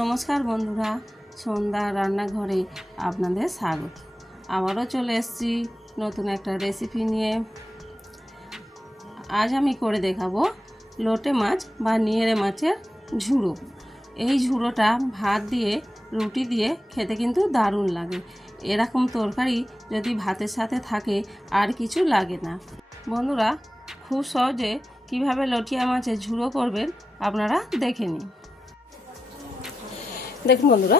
নমস্কার বন্ধুরা, সন্ধ্যা রান্নাঘরে আপনাদের স্বাগত। আবারও চলে এসেছি নতুন একটা রেসিপি নিয়ে। আজ আমি করে দেখাবো লোটে মাছ বা নিয়েরে মাছের ঝুড়ো। এই ঝুড়োটা ভাত দিয়ে রুটি দিয়ে খেতে কিন্তু দারুণ লাগে। এরকম তরকারি যদি ভাতের সাথে থাকে আর কিছু লাগে না। বন্ধুরা, খুব সহজে কিভাবে লটিয়া মাছের ঝুড়ো করবেন আপনারা দেখে নিন। দেখুন বন্ধুরা,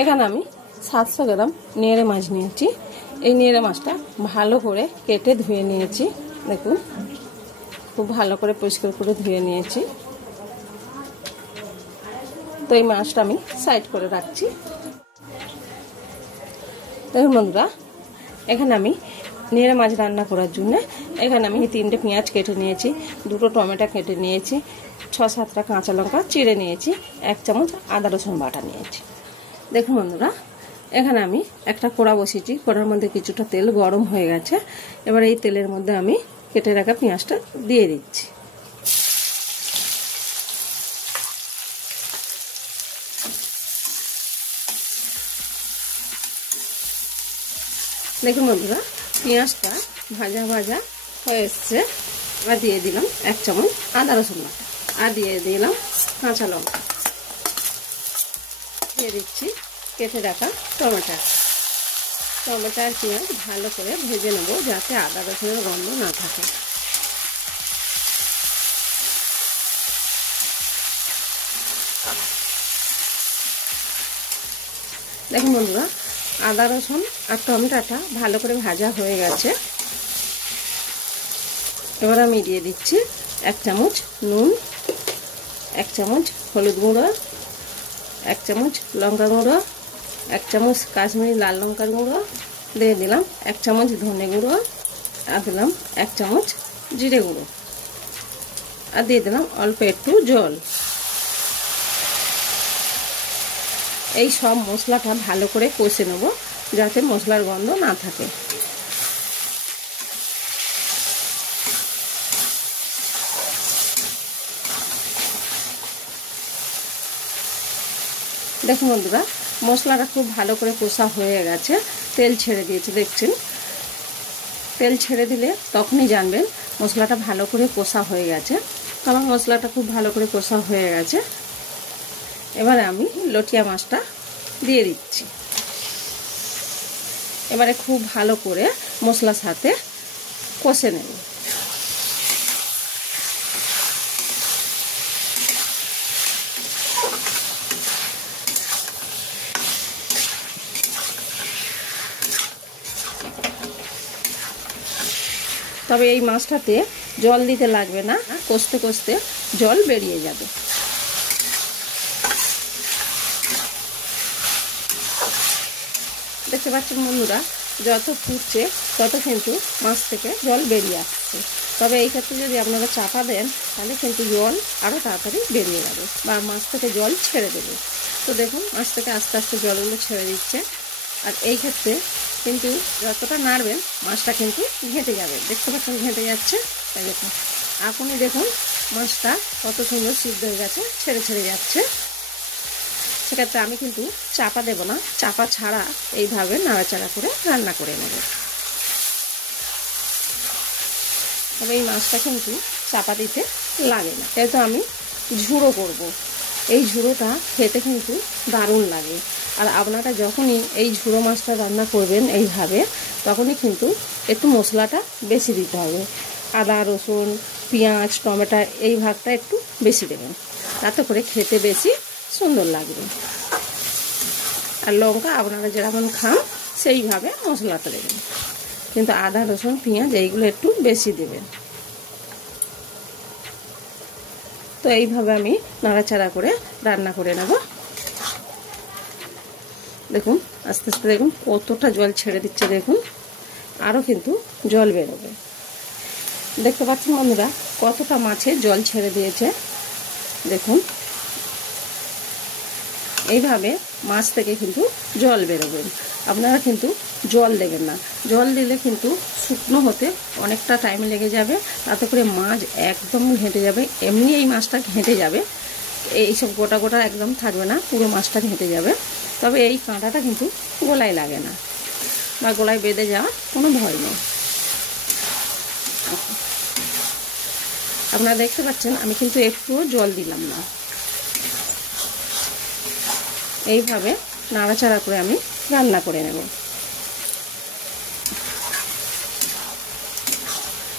এখানে আমি 700 গ্রাম নিয়েরে মাছ নিয়েছি। এই নিয়েরে মাছটা ভালো করে কেটে ধুয়ে নিয়েছি। দেখুন, খুব ভালো করে পরিষ্কার করে ধুয়ে নিয়েছি। তো এই মাছটা আমি সাইড করে রাখছি। দেখুন বন্ধুরা, এখানে আমি নিয়েরে মাছ রান্না করার জন্য এখানে আমি 3টে পেঁয়াজ কেটে নিয়েছি, 2টো টমেটো কেটে নিয়েছি, 6-7টা কাঁচা লঙ্কা চিড়ে নিয়েছি, 1 চামচ আদা রসুন বাটা নিয়েছি। দেখুন বন্ধুরা, এখানে আমি একটা কড়া বসিয়েছি। কড়ার মধ্যে কিছুটা তেল গরম হয়ে গেছে। এবার এই তেলের মধ্যে আমি কেটে রাখা পেঁয়াজটা দিয়ে দিচ্ছি। দেখুন বন্ধুরা, পেঁয়াজটা ভাজা ভাজা হয়ে এসছে। এবার দিয়ে দিলাম 1 চামচ আদা রসুন বাটা, আর দিয়ে দিলাম কাঁচা লঙ্কা, দিয়ে দিচ্ছি কেটে রাখা টমেটো। টমেটো আর পেঁয়াজ ভালো করে ভেজে নেব, যাতে আদা রসুনের গন্ধ না থাকে। দেখুন বন্ধুরা, আদা রসুন আর টমেটোটা ভালো করে ভাজা হয়ে গেছে। এবার আমি দিয়ে দিচ্ছি 1 চামচ নুন, 1 চামচ হলুদ গুঁড়ো, 1 চামচ লঙ্কা গুঁড়ো, 1 চামচ কাশ্মীরি লাল লঙ্কার গুঁড়ো, দিয়ে দিলাম 1 চামচ ধনে গুঁড়ো, আর দিলাম 1 চামচ জিরে গুঁড়ো, আর দিয়ে দিলাম অল্প একটু জল। এই সব মশলাটা ভালো করে কষে নেব, যাতে মশলার গন্ধ না থাকে। দেখুন বন্ধুরা, মশলাটা খুব ভালো করে কষা হয়ে গেছে, তেল ছেড়ে দিয়েছে। দেখছেন, তেল ছেড়ে দিলে তখনই জানবেন মশলাটা ভালো করে কষা হয়ে গেছে। কারণ মশলাটা খুব ভালো করে কষা হয়ে গেছে। এবারে আমি লটিয়া মাছটা দিয়ে দিচ্ছি। এবারে খুব ভালো করে মশলার সাথে কষে নেব। তবে এই মাছটাতে জল দিতে লাগবে না, কষতে কষতে জল বেরিয়ে যাবে। দেখতে পাচ্ছেন বন্ধুরা, যত ফুটছে তত কিন্তু মাছ থেকে জল বেরিয়ে আসছে। তবে এই ক্ষেত্রে যদি আপনারা চাপা দেন, তাহলে কিন্তু জল আরও তাড়াতাড়ি বেরিয়ে যাবে বা মাছ থেকে জল ছেড়ে দেবে। তো দেখুন, মাছ থেকে আস্তে আস্তে জলগুলো ছেড়ে দিচ্ছে। আর এই ক্ষেত্রে কিন্তু যতটা নাড়বেন মাছটা কিন্তু ঘেঁটে যাবে। দেখতে পাচ্ছেন ঘেঁটে যাচ্ছে। তাই দেখুন, এখনই দেখুন মাছটা কত সুন্দর সিদ্ধ হয়ে গেছে, ছেড়ে ছেড়ে যাচ্ছে। সেক্ষেত্রে আমি কিন্তু চাপা দেব না, চাপা ছাড়া এইভাবে নাড়াচাড়া করে রান্না করে নেব। তবে এই মাছটা কিন্তু চাপা দিতে লাগে না, যেহেতু আমি ঝুড়ো করব। এই ঝুড়োটা খেতে কিন্তু দারুণ লাগে। আর আপনারা যখনই এই ঝুড়ো মাছটা রান্না করবেন এইভাবে, তখনই কিন্তু একটু মশলাটা বেশি দিতে হবে। আদা রসুন পেঁয়াজ টমেটো এই ভাগটা একটু বেশি দেবেন, তাতে করে খেতে বেশি সুন্দর লাগবে। আর লঙ্কা আপনারা যেরকম খান সেইভাবে মশলাটা দেবেন, কিন্তু আদা রসুন পেঁয়াজ এইগুলো একটু বেশি দেবেন। তো এইভাবে আমি নাড়াচাড়া করে রান্না করে নেব। দেখুন আস্তে আস্তে দেখুন কতটা জল ছেড়ে দিচ্ছে। দেখুন আরও কিন্তু জল বেরোবে। দেখতে পাচ্ছেন বন্ধুরা, কতটা মাছে জল ছেড়ে দিয়েছে। দেখুন এইভাবে মাছ থেকে কিন্তু জল বেরোবেন। আপনারা কিন্তু জল দেবেন না, জল দিলে কিন্তু শুকনো হতে অনেকটা টাইম লেগে যাবে, তাতে করে মাছ একদম ঘেঁটে যাবে। এমনি এই মাছটা ঘেঁটে যাবে, এইসব গোটা গোটা একদম থাকবে না, পুরো মাছটা ঘেঁটে যাবে। তবে এই কাঁটাটা কিন্তু গলায় লাগে না বা গলায় বেঁধে যাওয়ার কোনো ভয় নেই। আপনারা দেখতে পাচ্ছেন আমি কিন্তু একটুও জল দিলাম না। এইভাবে নাড়াচাড়া করে আমি রান্না করে নেব।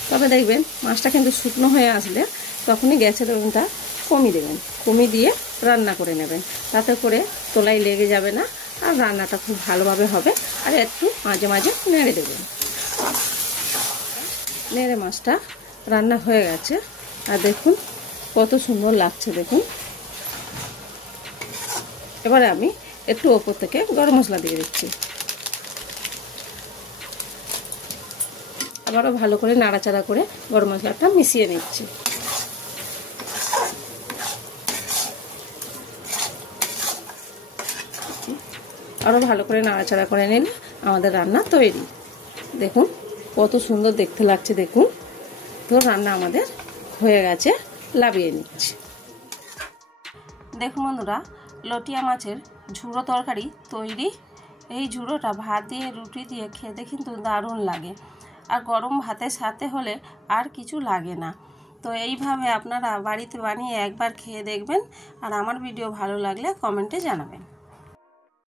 তবে দেখবেন মাছটা কিন্তু শুকনো হয়ে আসলে তখনই গ্যাসের ওভেনটা কমিয়ে দেবেন, কমিয়ে দিয়ে রান্না করে নেবেন। তাতে করে তলায় লেগে যাবে না আর রান্নাটা খুব ভালোভাবে হবে। আর একটু মাঝে মাঝে নেড়ে দেবেন। নেড়ে মাছটা রান্না হয়ে গেছে। আর দেখুন কত সুন্দর লাগছে দেখুন। এবারে আমি একটু ওপর থেকে গরম মশলা দিয়ে দিচ্ছি। আবারও ভালো করে নাড়াচাড়া করে গরম মশলাটা মিশিয়ে নিচ্ছি। আরও ভালো করে নাড়াচাড়া করে নিলে আমাদের রান্না তৈরি। দেখুন কত সুন্দর দেখতে লাগছে দেখুন। তো রান্না আমাদের হয়ে গেছে, লাভিয়ে নিচ্ছি। দেখুন বন্ধুরা, লটিয়া মাছের ঝুড়ো তরকারি তৈরি। এই ঝুড়োটা ভাত দিয়ে রুটি দিয়ে খেতে কিন্তু দারুণ লাগে। আর গরম ভাতের সাথে হলে আর কিছু লাগে না। তো এইভাবে আপনারা বাড়িতে বানিয়ে একবার খেয়ে দেখবেন। আর আমার ভিডিও ভালো লাগলে কমেন্টে জানাবেন।